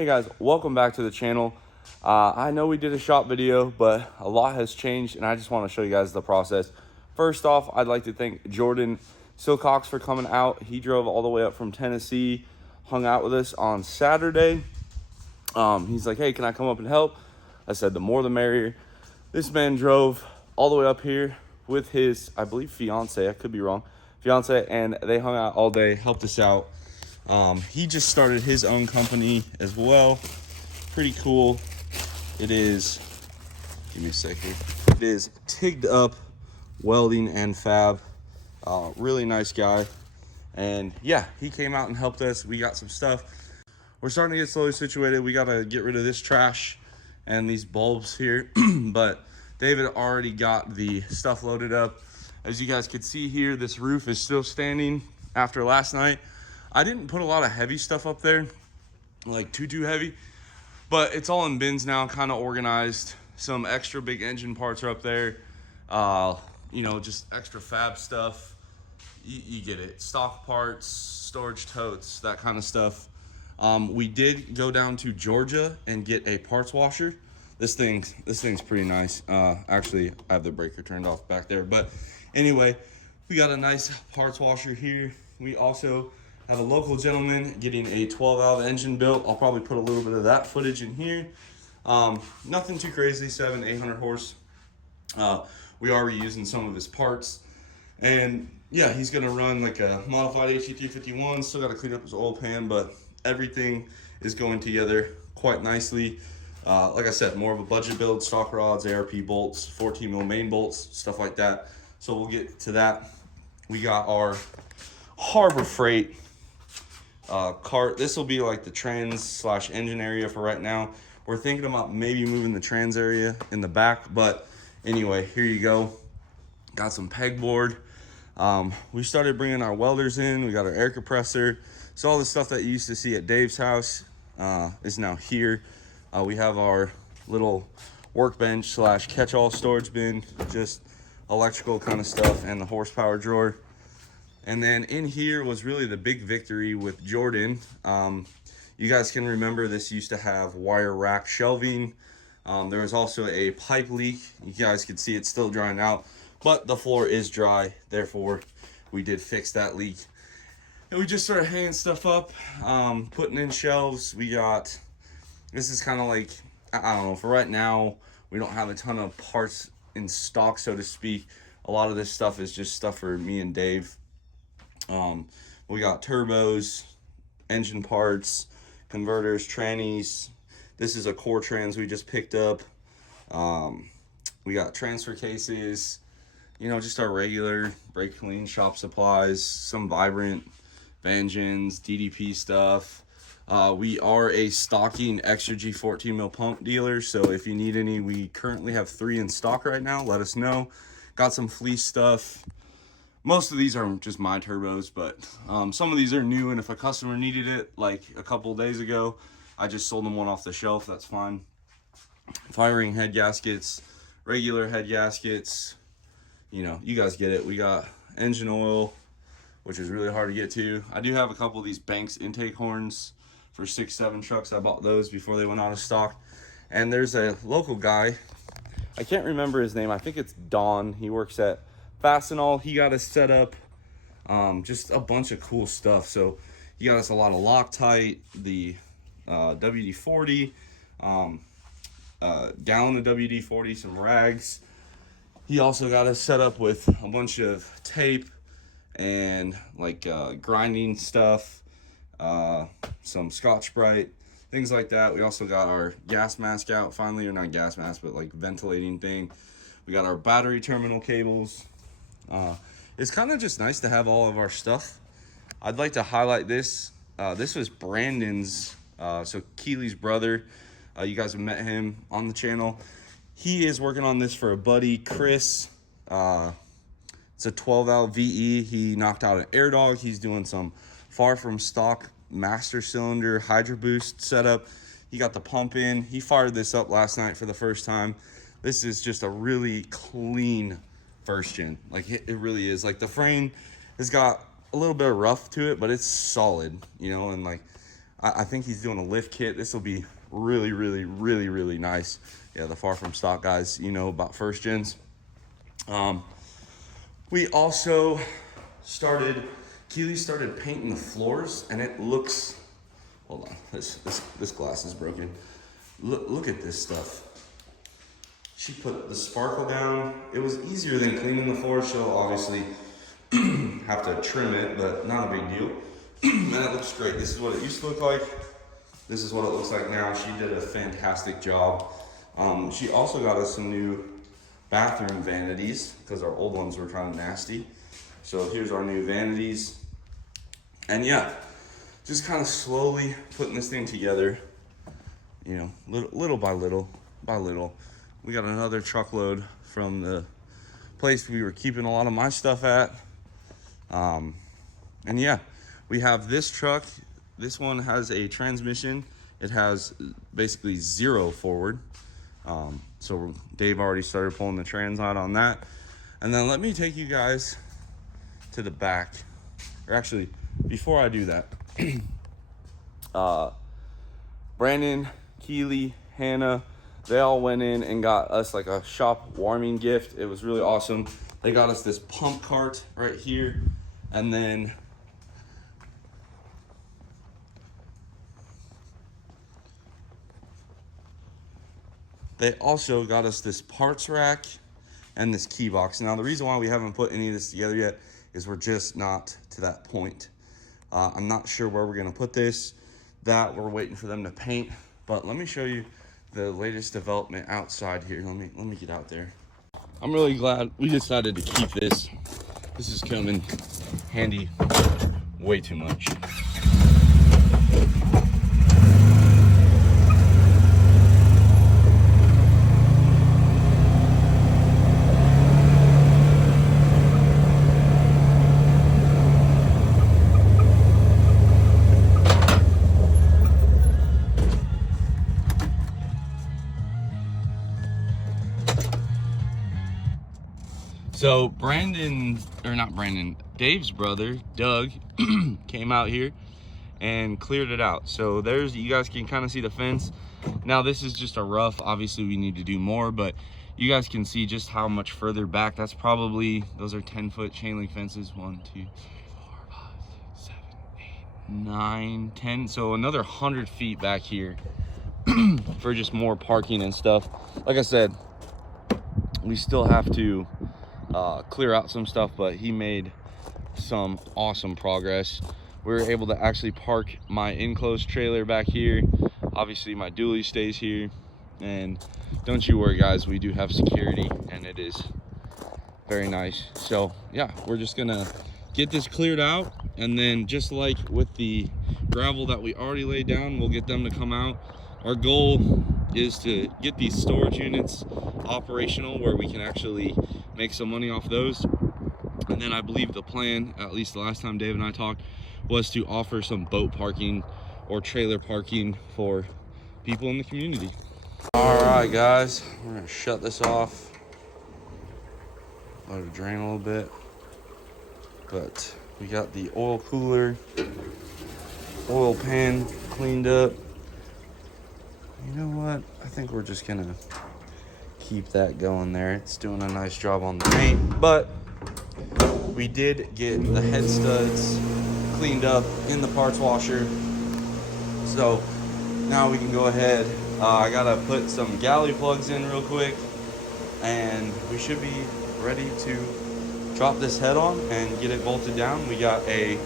Hey guys, welcome back to the channel. I know we did a shop video, but a lot has changed and I just want to show you guys the process. First off, I'd like to thank Jordan Silcox for coming out. He drove all the way up from Tennessee, hung out with us on Saturday. He's like, hey, can I come up and help? I said, the more the merrier. This man drove all the way up here with his, I believe, fiance, I could be wrong, fiance, and they hung out all day, helped us out. He just started his own company as well. Pretty cool. It is, give me a sec here. It is Tigged Up Welding and Fab. Really nice guy. And yeah, he came out and helped us. We got some stuff. We're starting to get slowly situated. We got to get rid of this trash and these bulbs here. But David already got the stuff loaded up. As you guys can see here, this roof is still standing after last night. I didn't put a lot of heavy stuff up there, like too heavy, but it's all in bins now, kind of organized. Some extra big engine parts are up there. You know, just extra fab stuff. You get it. Stock parts, storage totes, that kind of stuff. We did go down to Georgia and get a parts washer. This thing's pretty nice. Actually, I have the breaker turned off back there, but anyway, we got a nice parts washer here. We also have a local gentleman getting a 12-valve engine built. I'll probably put a little bit of that footage in here. Nothing too crazy, 800 horse. We are reusing some of his parts. And yeah, he's gonna run like a modified HE351. Still gotta clean up his oil pan, but everything is going together quite nicely. Like I said, more of a budget build, stock rods, ARP bolts, 14 mil main bolts, stuff like that. So we'll get to that. We got our Harbor Freight cart. This will be like the trans / engine area for right now. We're thinking about maybe moving the trans area in the back, but anyway, here you go. Got some pegboard. We started bringing our welders in. We got our air compressor. So all the stuff that you used to see at Dave's house is now here. We have our little workbench / catch-all storage bin, just electrical kind of stuff, and the horsepower drawer. And then in here was really the big victory with Jordan. You guys can remember this used to have wire rack shelving. There was also a pipe leak. You guys can see it's still drying out, but the floor is dry. Therefore, we did fix that leak. And we just started hanging stuff up, putting in shelves. We got, this is kind of like, I don't know, for right now, we don't have a ton of parts in stock, so to speak. A lot of this stuff is just stuff for me and Dave. We got turbos, engine parts, converters, trannies. This is a core trans we just picked up. We got transfer cases, you know, just our regular brake clean shop supplies, some Vibrant, Vangens, DDP stuff. We are a stocking extra G 14 mil pump dealer, so if you need any, we currently have 3 in stock right now. Let us know. Got some fleece stuff. Most of these are just my turbos, but some of these are new, and if a customer needed it like a couple days ago, I just sold them one off the shelf. That's fine. Firing head gaskets, regular head gaskets, you know, you guys get it. We got engine oil, which is really hard to get to. I do have a couple of these Banks intake horns for 6-7 trucks. I bought those before they went out of stock. And there's a local guy, I can't remember his name, I think it's Don. He works at Fastenal. He got us set up just a bunch of cool stuff. So he got us a lot of Loctite, the WD-40, gallon of WD-40, some rags. He also got us set up with a bunch of tape and like grinding stuff, some Scotch-Brite, things like that. We also got our gas mask out finally, or not gas mask, but like ventilating thing. We got our battery terminal cables. It's kind of just nice to have all of our stuff. I'd like to highlight this. This was Brandon's, so Keely's brother. You guys have met him on the channel. He is working on this for a buddy, Chris. It's a 12-valve VE. He knocked out an air dog. He's doing some far from stock master cylinder Hydro Boost setup. He got the pump in. He fired this up last night for the first time. This is just a really clean first gen. Like it really is. Like the frame has got a little bit of rough to it, but it's solid, you know, and like I think he's doing a lift kit. This will be really, really, really, really nice. Yeah, the far from stock guys, you know about first gens. We also Keely started painting the floors, and it looks, hold on, this glass is broken. Look at this stuff. She put the sparkle down. It was easier than cleaning the floor. She'll obviously have to trim it, but not a big deal. And it looks great. This is what it used to look like. This is what it looks like now. She did a fantastic job. She also got us some new bathroom vanities because our old ones were kind of nasty. So here's our new vanities. And yeah, just kind of slowly putting this thing together, you know, little by little by little. We got another truckload from the place we were keeping a lot of my stuff at. And yeah, we have this truck. This one has a transmission. It has basically 0 forward. So Dave already started pulling the trans out on that. And then let me take you guys to the back. Or actually, before I do that, Brandon, Keely, Hannah, they all went in and got us like a shop warming gift. It was really awesome. They got us this pump cart right here. And then they also got us this parts rack and this key box. Now, the reason why we haven't put any of this together yet is we're just not to that point. I'm not sure where we're gonna put this. That we're waiting for them to paint. But let me show you the latest development outside here. Let me get out there. I'm really glad we decided to keep this. This is coming handy way too much. So Dave's brother, Doug, came out here and cleared it out. So you guys can kind of see the fence. Now this is just a rough, obviously we need to do more, but you guys can see just how much further back. Those are 10-foot chain link fences. 1, 2, 3, 4, 5, 6, 7, 8, 9, 10. So another 100 feet back here for just more parking and stuff. Like I said, we still have to clear out some stuff, but he made some awesome progress. We were able to actually park my enclosed trailer back here. Obviously my dually stays here, and don't you worry guys, we do have security and it is very nice. So yeah, we're just gonna get this cleared out, and then just like with the gravel that we already laid down, we'll get them to come out. Our goal is to get these storage units operational where we can actually make some money off those. And then I believe the plan, at least the last time Dave and I talked, was to offer some boat parking or trailer parking for people in the community. All right, guys, we're gonna shut this off. Let it drain a little bit. But we got the oil cooler, oil pan cleaned up. You know what? I think we're just gonna keep that going there. It's doing a nice job on the paint, but we did get the head studs cleaned up in the parts washer. So now we can go ahead. I gotta put some galley plugs in real quick, and we should be ready to drop this head on and get it bolted down. We got a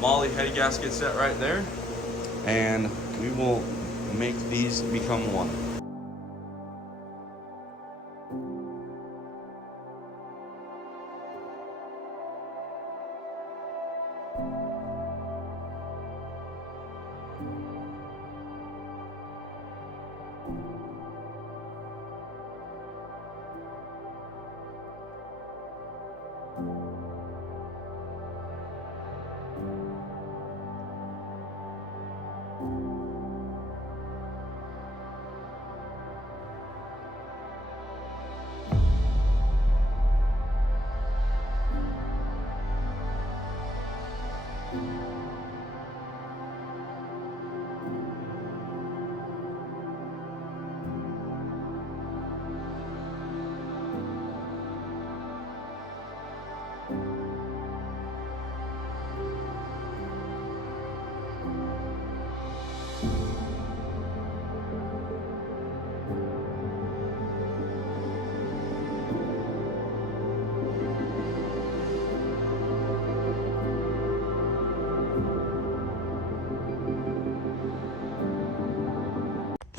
Molly head gasket set right there, and we will make these become one.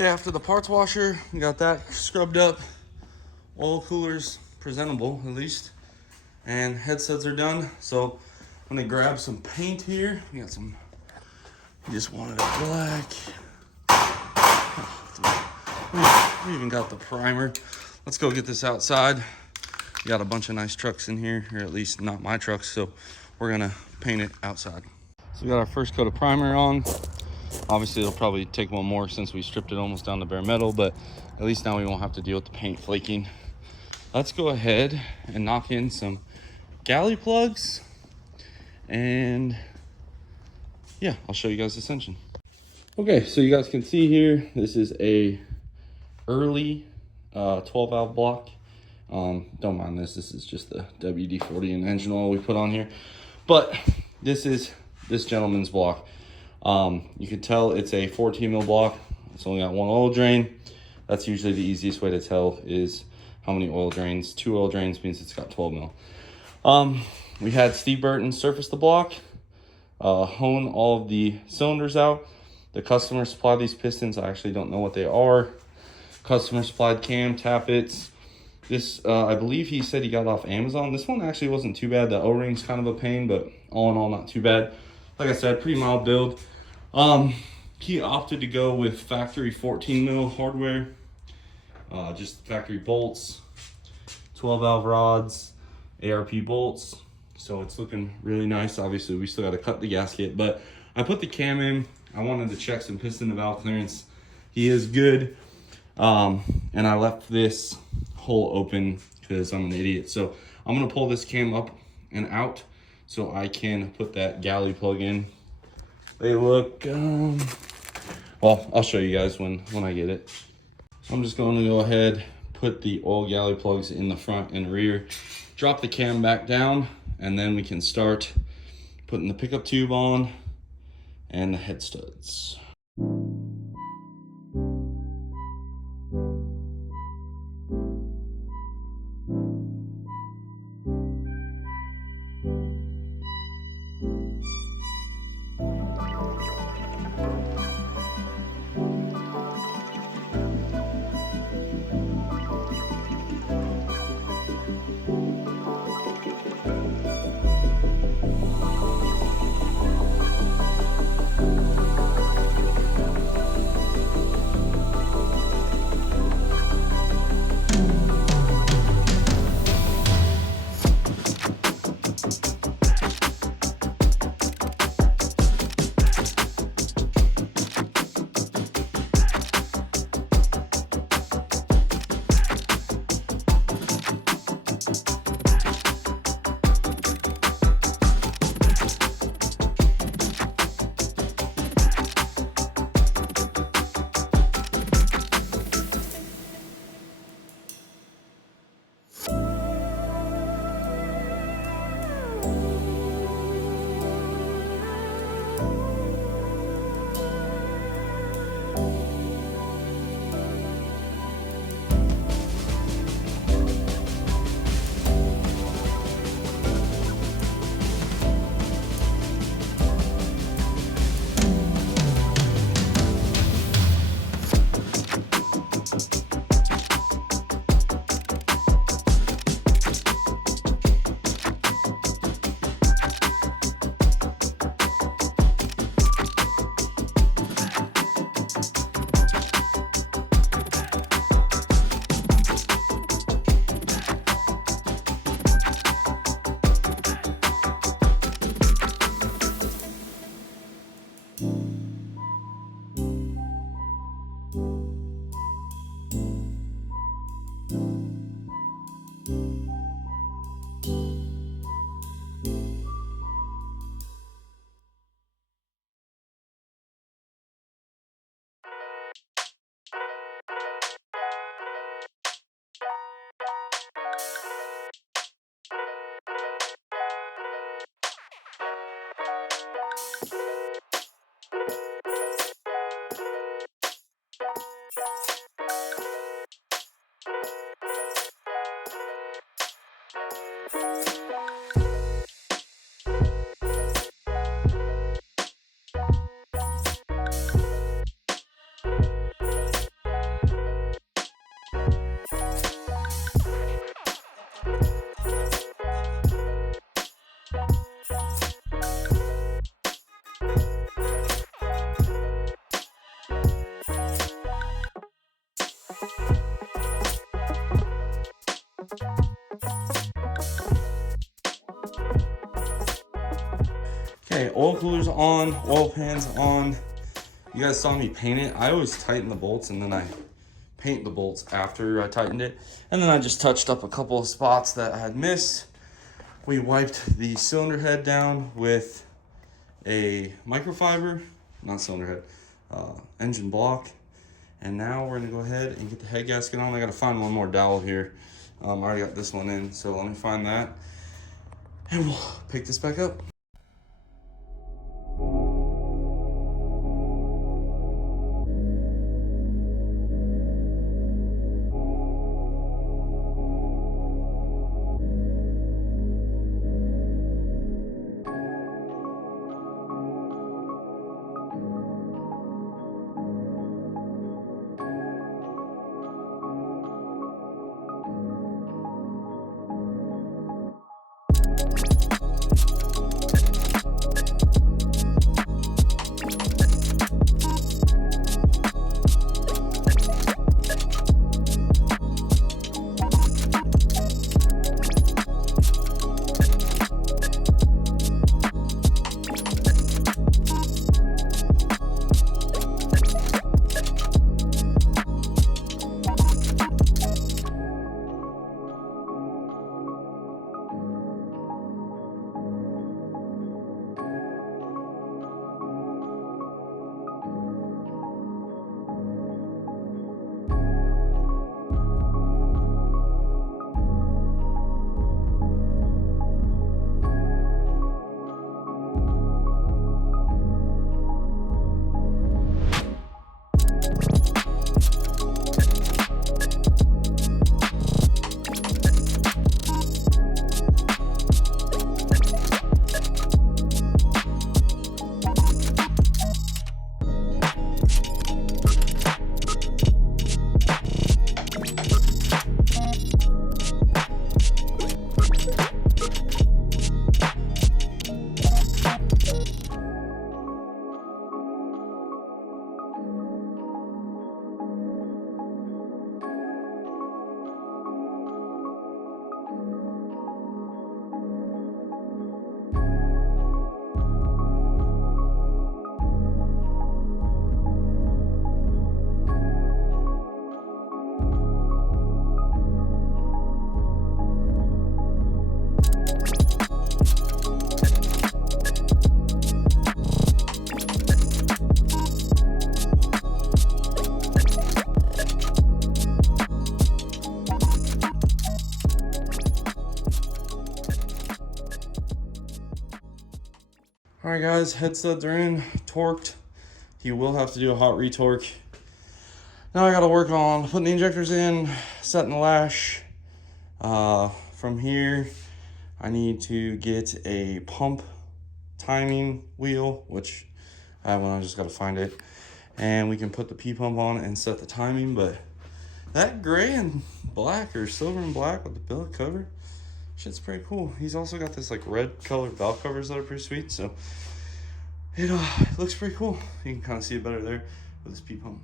Okay, after the parts washer, we got that scrubbed up. Oil cooler's presentable, at least. And head studs are done. So I'm gonna grab some paint here. We got some, we just wanted it black. We even got the primer. Let's go get this outside. We got a bunch of nice trucks in here, or at least not my trucks, so we're gonna paint it outside. So we got our first coat of primer on. Obviously it'll probably take one more since we stripped it almost down to bare metal, but at least now we won't have to deal with the paint flaking. Let's go ahead and knock in some galley plugs, and yeah, I'll show you guys the ascension. Okay, so you guys can see here, this is a early 12 valve block. Don't mind this is just the WD-40 and engine oil we put on here, but this is this gentleman's block. You can tell it's a 14 mil block. It's only got one oil drain. That's usually the easiest way to tell is how many oil drains. 2 oil drains means it's got 12 mil. We had Steve Burton surface the block, hone all of the cylinders out. The customer supplied these pistons. I actually don't know what they are. Customer supplied cam tappets. This, I believe he said he got it off Amazon. This one actually wasn't too bad. The O-ring's kind of a pain, but all in all, not too bad. Like I said, pretty mild build. He opted to go with factory 14 mil hardware. Just factory bolts, 12 valve rods, ARP bolts. So it's looking really nice. Obviously, we still got to cut the gasket, but I put the cam in. I wanted to check some piston to valve clearance. He is good. And I left this hole open because I'm an idiot. So I'm gonna pull this cam up and out so I can put that galley plug in. They look, well, I'll show you guys when I get it. So I'm just going to go ahead, put the oil galley plugs in the front and rear, drop the cam back down, and then we can start putting the pickup tube on and the head studs. right, oil cooler's on, oil pan's on. You guys saw me paint it. I always tighten the bolts and then I paint the bolts after I tightened it. And then I just touched up a couple of spots that I had missed. We wiped the cylinder head down with a microfiber, not cylinder head, engine block. And now we're gonna go ahead and get the head gasket on. I gotta find one more dowel here. I already got this one in, so let me find that. And we'll pick this back up. All right, guys, head studs are in, torqued. You will have to do a hot retorque. Now I gotta work on putting the injectors in, setting the lash. From here, I need to get a pump timing wheel, which I have one, I just gotta find it. And we can put the P-pump on and set the timing, but that gray and black, or silver and black with the billet cover, shit's pretty cool. He's also got this like red colored valve covers that are pretty sweet, so it looks pretty cool. You can kind of see it better there with this P-pump.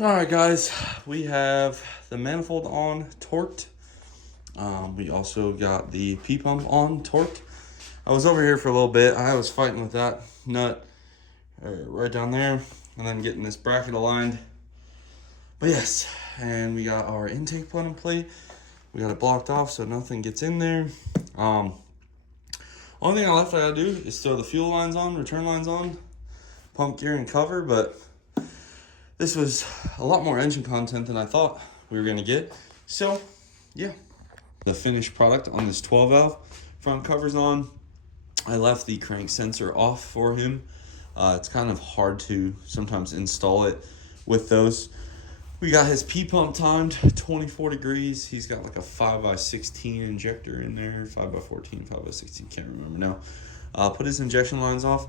All right, guys, we have the manifold on torqued. We also got the P-pump on torqued. I was over here for a little bit. I was fighting with that nut right down there and then getting this bracket aligned. But yes, and we got our intake plug and plate. We got it blocked off so nothing gets in there. Only thing I gotta do is throw the fuel lines on, return lines on, pump gear and cover, but this was a lot more engine content than I thought we were gonna get. So yeah, the finished product on this 12 valve, front cover's on. I left the crank sensor off for him. It's kind of hard to sometimes install it with those. We got his P-pump timed 24 degrees. He's got like a 5x16 injector in there, 5x14, 5x16, can't remember now. Put his injection lines off.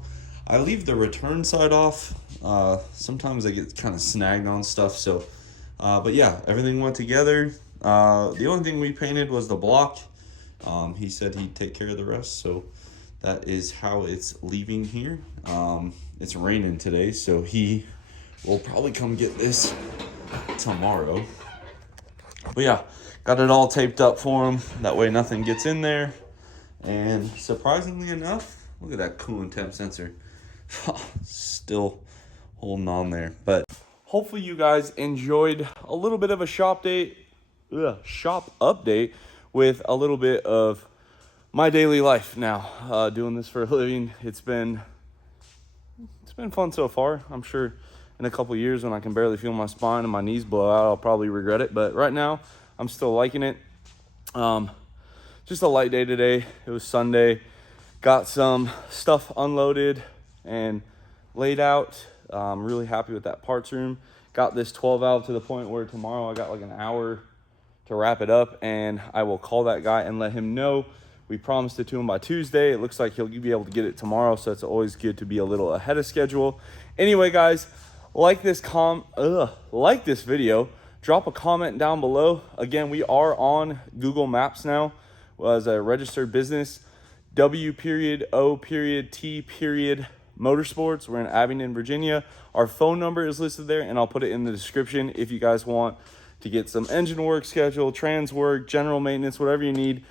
I leave the return side off. Sometimes I get kind of snagged on stuff. So, but yeah, everything went together. The only thing we painted was the block. He said he'd take care of the rest. So that is how it's leaving here. It's raining today, so he will probably come get this tomorrow. But yeah, got it all taped up for him. That way nothing gets in there. And surprisingly enough, look at that coolant temp sensor. Still holding on there. But hopefully you guys enjoyed a little bit of a shop update with a little bit of my daily life now. Doing this for a living. It's been fun so far. I'm sure in a couple years when I can barely feel my spine and my knees blow out, I'll probably regret it. But right now, I'm still liking it. Just a light day today. It was Sunday. Got some stuff unloaded and laid out. I'm really happy with that parts room. Got this 12 valve to the point where tomorrow I got like an hour to wrap it up, and I will call that guy and let him know. We promised it to him by Tuesday. It looks like he'll be able to get it tomorrow, so it's always good to be a little ahead of schedule. Anyway, guys, like this video. Drop a comment down below. Again, we are on Google Maps now as a registered business. W.O.T. Motorsports. We're in Abingdon, Virginia. Our phone number is listed there, and I'll put it in the description if you guys want to get some engine work scheduled, trans work, general maintenance, whatever you need.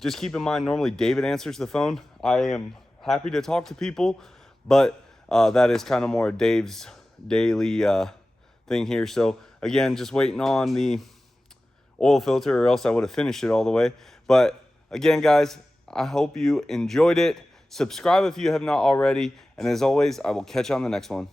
Just keep in mind, normally David answers the phone. I am happy to talk to people, but that is kind of more Dave's daily thing here. So again, just waiting on the oil filter, or else I would have finished it all the way. But again, guys, I hope you enjoyed it. Subscribe if you have not already. And as always, I will catch you on the next one.